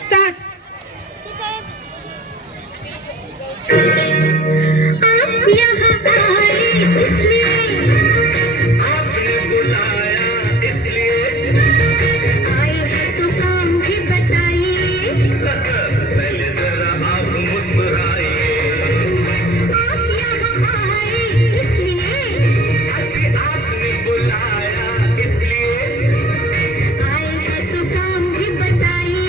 Start. आप यहाँ आए इसलिए, आपने बुलाया इसलिए, आए हैं तो काम भी बताइए, पहले जरा आप मुस्कुराइए। आप यहाँ आए इसलिए, आज आपने बुलाया इसलिए, आए हैं तो काम भी बताइए,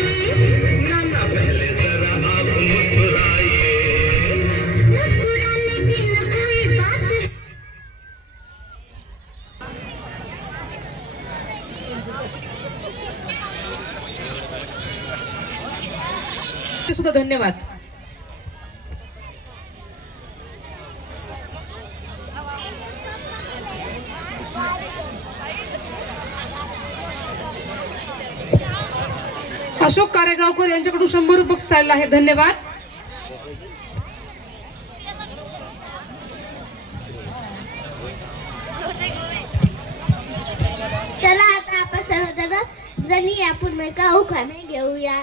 ना पहले जरा आप मुस्कुराइए। मुस्कुराने की न कोई बात है। सुद्धा धन्यवाद। अशोक कारेगावकर यांच्याकडून 100 रुपये चालला आहे, धन्यवाद। चला आता आपण सर्वजण जणी आपण एका उखाणे घेऊया।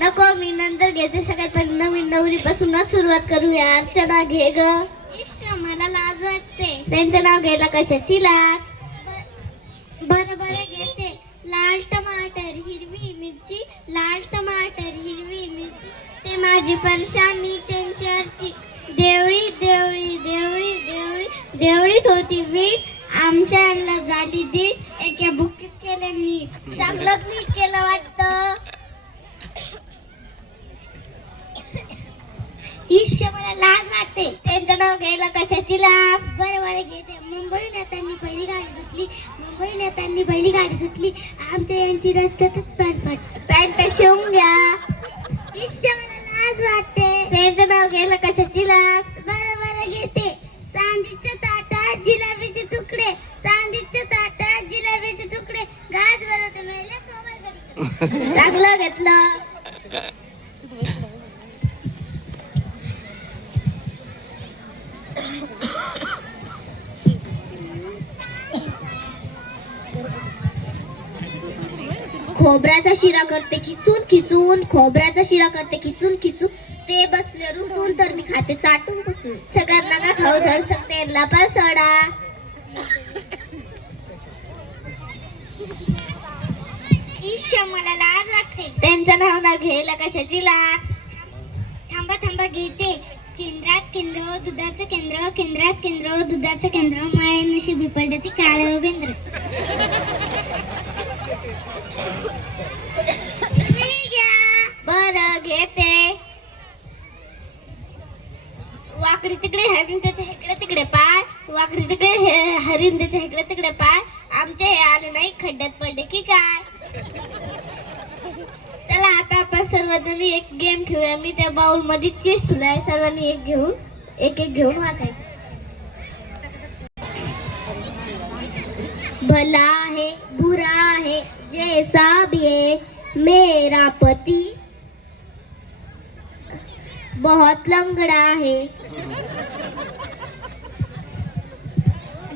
नको मी नंतर घेते, सगळ्यात पहिले नवीन नवरी पासूनच सुरुवात करूया। अर्चना घे ग। मला लाज वाटते। त्यांचं नाव घ्यायला कशाची लाज? बरं घेते। लाल टमाटर हिरवी मिरची, लाल टमाटर हिरवी मिरची, ते माझी परशानी त्यांची अर्ची, देवळी देवळी देवळी देवळी देवळीत होती वीट, आमच्या यांना झाली दीट, एका बुक्कीत केले नीट। चांगलंच नीट केलं वाटतं। ईश्वर मला लाज वाटते। त्यांचं नाव घ्यायला कशाची लाज? बरं घेते। मुंबई नेत्यांनी पहिली गाडी सुटली, मुंबई नेत्यांनी पहिली गाडी सुटली, आमच्या यांची रस्त्यातच पॅन्ट शिवून घ्या। ईश्वर मला लाज वाटते। त्यांचं नाव घ्यायला कशाची लाज? बरं घेते। चांदीच्या ताटात जिलेबीचे तुकडे, चांदीच्या ताटात जिलेबीचे तुकडे, गाज भरत मेले कोमल। चांगलं घेतलं। खोबऱ्याचा शिरा करते खिसून खिसून, खोबऱ्याचा शिरा करते खिसून खिसून, ते बसले रुसून तर मी खाते चाटून पुसून, सगळ्यांना का खाऊ धर सकते लपा सोडा। ईश्वर मला लाज वाटते। त्यांचं नाव घ्यायला कशाची लाज? थांबा घेते। केंद्रात केंद्र दुधाचं केंद्र, केंद्रात केंद्र दुधाचं केंद्र, माये नशिबी पडती काळ बेंद्र। बरं घेते। वाकडी तिकडे हरिण त्याच्या इकडे तिकडे पाय, वाकडी तिकडे हरिण त्याच्या इकडे तिकडे पाय, आमचे हे आले नाही खड्ड्यात पडले की काय। चला आता आपण सर्वजण एक गेम खेळूया। मी त्या बाउल मध्ये चीज ठेवलाय, सर्वांनी एक एक घेऊन वाचायचं। भला है बुरा है जैसा भी है मेरा पति बहुत लंगड़ा है।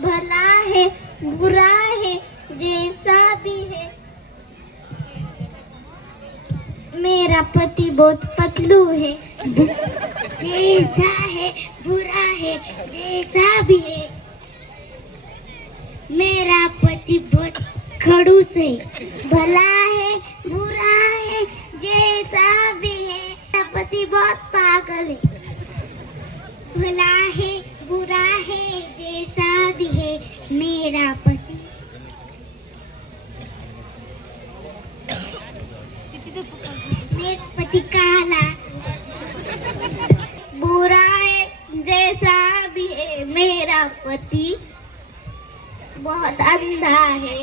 भला है बुरा है जैसा भी है मेरा पति बहुत पतलू है। जैसा है बुरा है जैसा भी है मेरा पति बहुत खड़ूस है। भला है बुरा है जैसा भी है मेरा पति बहुत पागल है। भला है बुरा है जैसा भी है मेरा पति काला। बुरा है जैसा भी है मेरा पति बहुत अंधा है।